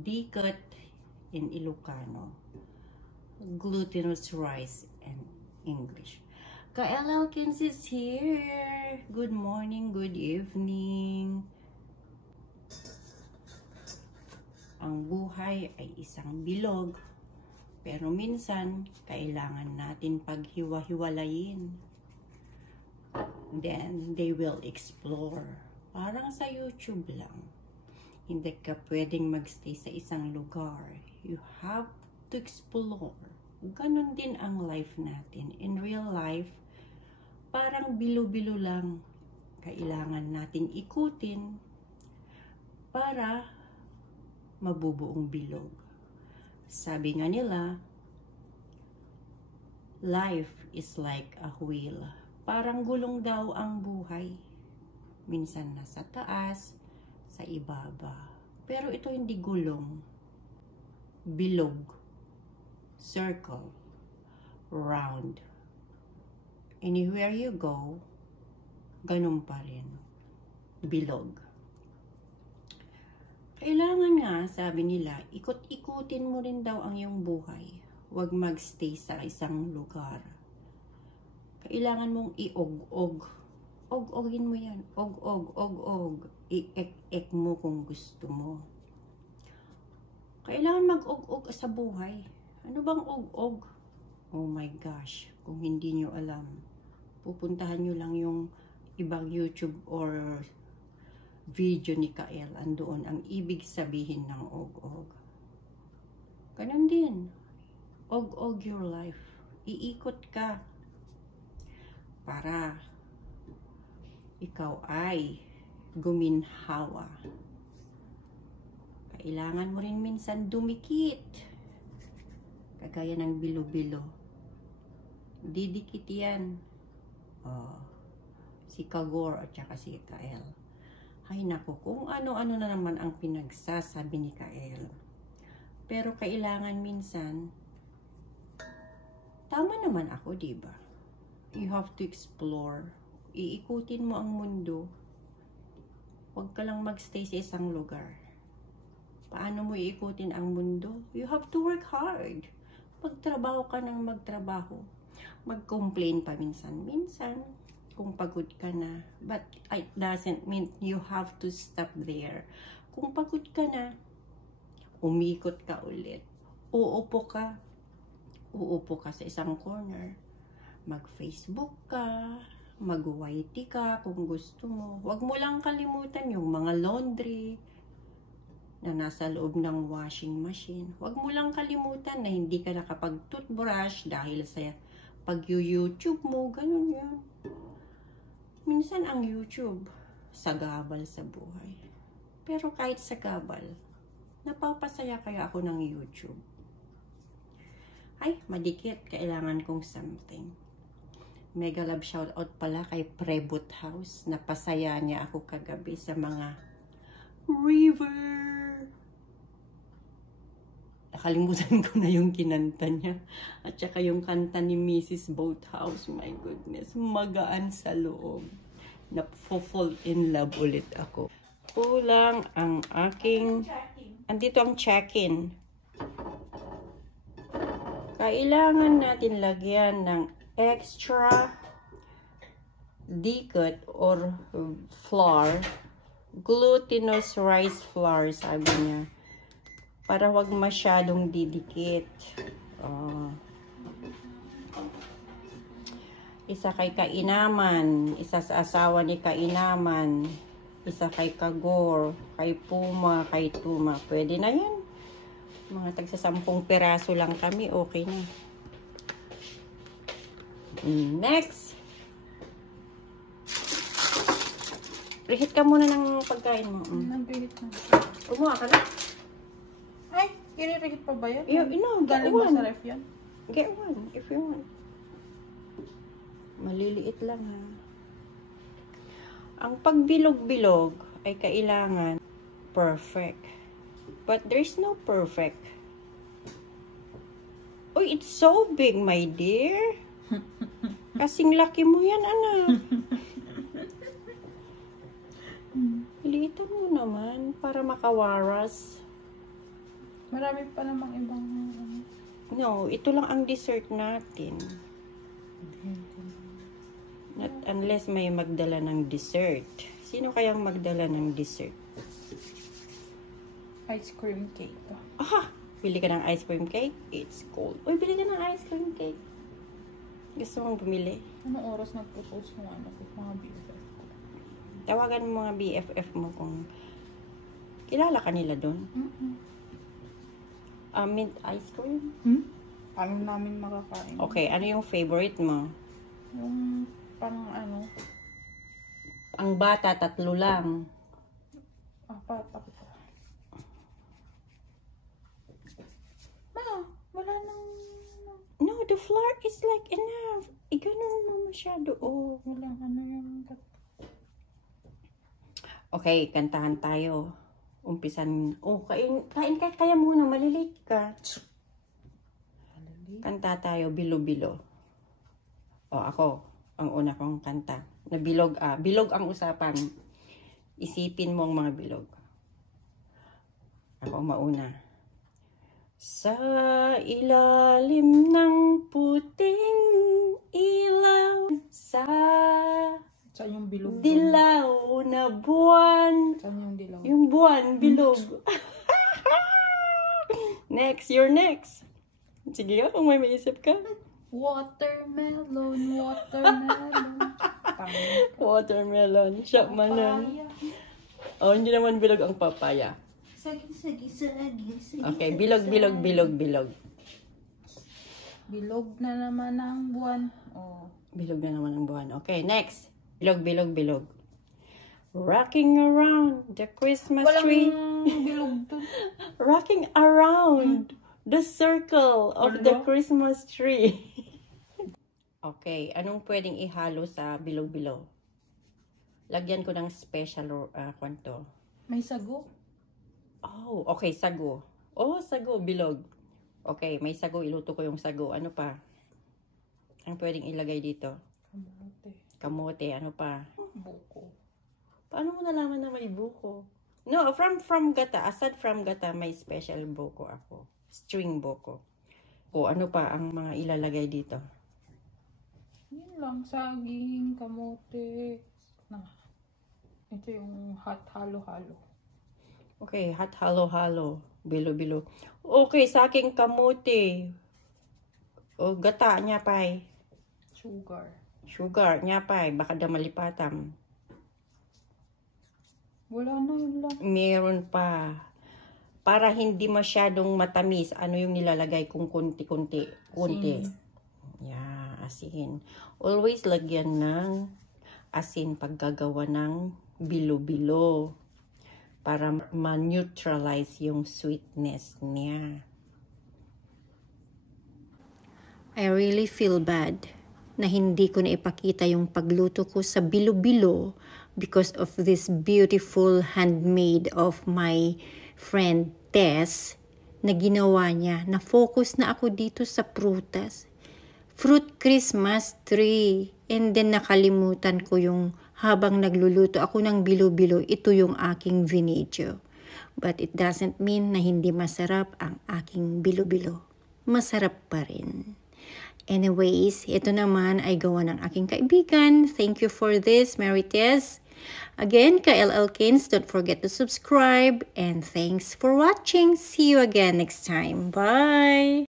Dikot in Ilocano, glutinous rice in English. Kael Elkins is here. Good morning, good evening. Ang buhay ay isang bilog, pero minsan kailangan natin paghiwa-hiwalayin. Then they will explore. Parang sa YouTube lang. Hindi ka pwedeng magstay sa isang lugar. You have to explore. Ganon din ang life natin. In real life, parang bilo-bilo lang. Kailangan nating ikutin para mabubuong bilog. Sabi nga nila, life is like a wheel. Parang gulong daw ang buhay. Minsan nasa taas, sa ibaba. Pero ito hindi gulong. Bilog. Circle. Round. Anywhere you go, ganun pa rin. Bilog. Kailangan nga, sabi nila, ikot-ikutin mo rin daw ang iyong buhay. Huwag magstay sa isang lugar. Kailangan mong iog-og. Og-ogin mo yan. Og-og, og-og. I-ek-ek mo kung gusto mo. Kailangan mag-og-og sa buhay. Ano bang og-og? Oh my gosh. Kung hindi nyo alam, pupuntahan nyo lang yung ibang YouTube or video ni Kael. Andoon ang ibig sabihin ng og-og. Ganun din. Og-og your life. Iikot ka. Para ikaw ay guminhawa. Kailangan mo rin minsan dumikit. Kagaya ng bilo-bilo. Didikit yan. Oh, si Kagor at saka si Kael. Ay naku, kung ano-ano na naman ang pinagsasabi ni Kael. Pero kailangan minsan, tama naman ako, diba? You have to explore. Iikutin mo ang mundo. Huwag ka lang magstay sa isang lugar. Paano mo iikutin ang mundo? You have to work hard. Magtrabaho ka ng magtrabaho. Mag-complain pa minsan-minsan kung pagod ka na. But it doesn't mean you have to stop there. Kung pagod ka na, umikot ka ulit. Uupo ka sa isang corner. Mag-Facebook ka. Mag-YT ka kung gusto mo. Huwag mo lang kalimutan yung mga laundry na nasa loob ng washing machine. Huwag mo lang kalimutan na hindi ka nakapag-toothbrush dahil sa pag-YouTube mo. Ganun yun. Minsan ang YouTube, sagabal sa buhay. Pero kahit sagabal, napapasaya kaya ako ng YouTube. Ay, madikit. Kailangan kong something. Mega love shoutout pala kay Prebot House. Napasaya niya ako kagabi sa mga river. Nakalimutan ko na yung kinanta niya. At saka yung kanta ni Mrs. Boathouse. My goodness. Magaan sa loob. Napofall in love ulit ako. Kulang ang aking... Andito ang check-in. Kailangan natin lagyan ng extra dikot or flour, glutinous rice flour, sabi niya, para wag masyadong didikit. Isa kay Kainaman, isa sa asawa ni Kainaman, isa kay Kagor, kay Puma, kay Tuma. Pwede na yan. Mga tagsa 10 peraso lang kami, okay na. Next. Reheat ka muna ng pagkain mo. Nag-reheat na. Umuha ka na. Ay, i-reheat pa ba yun? Galing mo sa ref yun? Get one, if you want. Maliliit lang ha. Ang pagbilog-bilog ay kailangan perfect. But there's no perfect. Uy, it's so big, my dear. Kasing laki mo yan, anak. Liitan mo naman para makawaras. Marami pa namang ibang No, ito lang ang dessert natin. Not unless may magdala ng dessert. Sino kayang magdala ng dessert? ice cream cake. Aha! Bili ka ng ice cream cake? It's cold. Uy, bili ka ng ice cream cake. Gusto mong bumili? Anong oras nagpo-post ng ano ko, mga BFF ko? Tawagan mo mga BFF mo kung kilala ka nila doon. Mint ice cream? Paano namin makakain? Okay, ano yung favorite mo? Yung parang ano, Ang bata, 3 lang. apat. Ma, wala nang, No, the flour is like enough. Ganun mo masyado. Oh. walang ano yung, Okay, kantahan tayo. Umpisan. Oh, kain ka. Kaya muna, malilate ka. Kanta tayo, bilo-bilo. Oh, ako. Ang una kong kanta. Na bilog, bilog ang usapan. Isipin mo ang mga bilog. Ako mauna. Sa ilalim ng puting ilaw, sa saan yung bilog? dilaw na buwan. Saan yung dilaw? Yung buwan, bilog. Next, you're next. Sige ka, kung may maisip ka. Watermelon. Watermelon, shopmelon. Oh, hindi naman bilog ang papaya. Sagi. Okay, bilog. Bilog na naman ang buwan. Oh. Bilog na naman ang buwan. Okay, next. Bilog. Rocking around the Christmas tree. Walang bilog dun. Rocking around the circle of the Christmas tree. Okay, anong pwedeng ihalo sa bilog-bilog? Lagyan ko ng special kwanto. May sago. Oh, okay, sago. Oh, sago, bilog. Okay, may sago. Iluto ko yung sago. Ano pa? Ang pwedeng ilagay dito? Kamote. Ano pa? Buko. Paano mo nalaman na may buko? No, from gata. Aside from gata, may special buko ako. String buko. O, ano pa ang mga ilalagay dito? Yun lang. Saging, kamote. Ito yung hot halo-halo. Okay, hot halo-halo. Bilo-bilo. Okay, sa aking kamote. O, gata niya pa'y. Sugar niya pa'y. Baka damalipatam. Wala na, yun lang. Meron pa. Para hindi masyadong matamis, ano yung nilalagay kung kunti. Yeah, asin. Always lagyan ng asin paggagawa ng bilo-bilo. Para ma-neutralize yung sweetness niya. I really feel bad na hindi ko na ipakita yung pagluto ko sa bilo-bilo because of this beautiful handmade of my friend Tess na ginawa niya. Na-focus na ako dito sa prutas. Fruit Christmas tree. And then nakalimutan ko yung habang nagluluto ako ng bilo-bilo, ito yung aking vinegio. But it doesn't mean na hindi masarap ang aking bilo-bilo. Masarap pa rin. Anyways, ito naman ay gawa ng aking kaibigan. Thank you for this, Mary Tess. Again, ka-LL Kins, don't forget to subscribe. And thanks for watching. See you again next time. Bye!